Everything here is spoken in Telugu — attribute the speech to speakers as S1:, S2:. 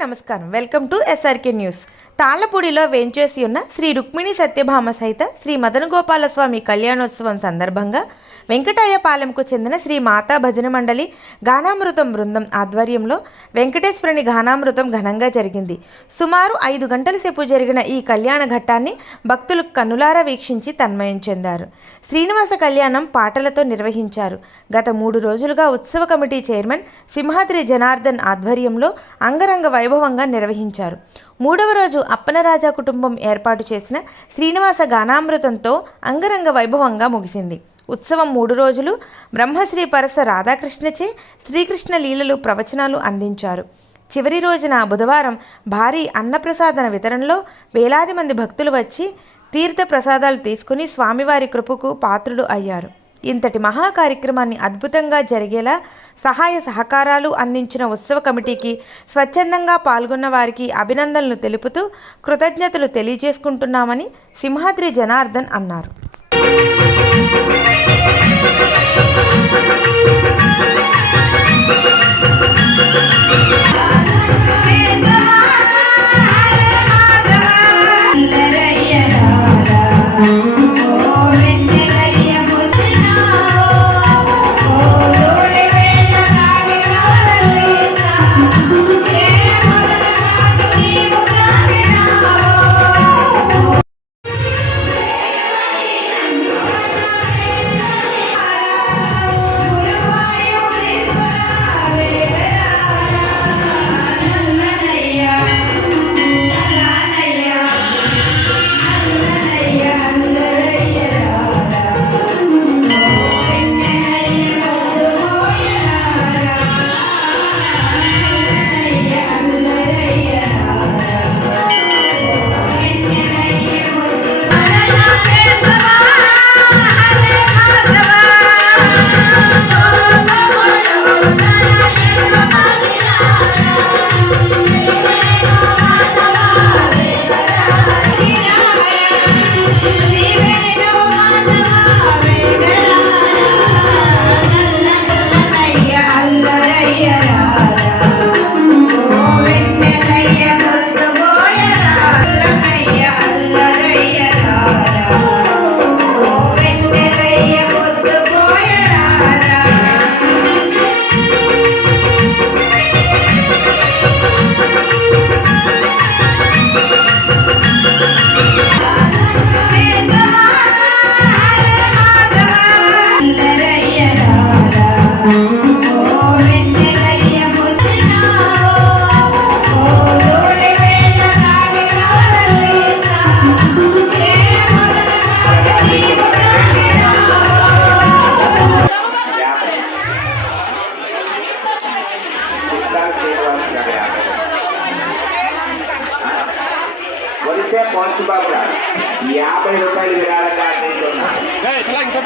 S1: నమస్కారం. Welcome to SRK news. తాళ్ళపూడిలో వేంచేసి ఉన్న శ్రీ రుక్మిణి సత్యభామ సహిత శ్రీ మదనగోపాల స్వామి కళ్యాణోత్సవం సందర్భంగా వెంకటాయపాలెంకు చెందిన శ్రీ మాతా భజన మండలి గానామృతం బృందం ఆధ్వర్యంలో వెంకటేశ్వరుని గానామృతం ఘనంగా జరిగింది. సుమారు ఐదు గంటల సేపు జరిగిన ఈ కళ్యాణ ఘట్టాన్ని భక్తులు కన్నులారా వీక్షించి తన్మయం చెందారు. శ్రీనివాస కళ్యాణం పాటలతో నిర్వహించారు. గత మూడు రోజులుగా ఉత్సవ కమిటీ చైర్మన్ సింహాద్రి జనార్దన్ ఆధ్వర్యంలో అంగరంగ వైభవంగా నిర్వహించారు. మూడవ రోజు అప్పనరాజా కుటుంబం ఏర్పాటు చేసిన శ్రీనివాస గానామృతంతో అంగరంగ వైభవంగా ముగిసింది. ఉత్సవం మూడు రోజులు. బ్రహ్మశ్రీ పరస రాధాకృష్ణచే శ్రీకృష్ణ లీలలు ప్రవచనాలు అందించారు. చివరి రోజున బుధవారం భారీ అన్నప్రసాదన వితరణలో వేలాది మంది భక్తులు వచ్చి తీర్థ ప్రసాదాలు తీసుకుని స్వామివారి కృపకు పాత్రులు అయ్యారు. ఇంతటి మహా కార్యక్రమాన్ని అద్భుతంగా జరిగేలా సహాయ సహకారాలు అందించిన ఉత్సవ కమిటీకి స్వచ్ఛందంగా పాల్గొన్న వారికి అభినందనలు తెలుపుతూ కృతజ్ఞతలు తెలియజేసుకుంటున్నామని సింహాద్రి జనార్దన్ అన్నారు. Ei, tá lá, então,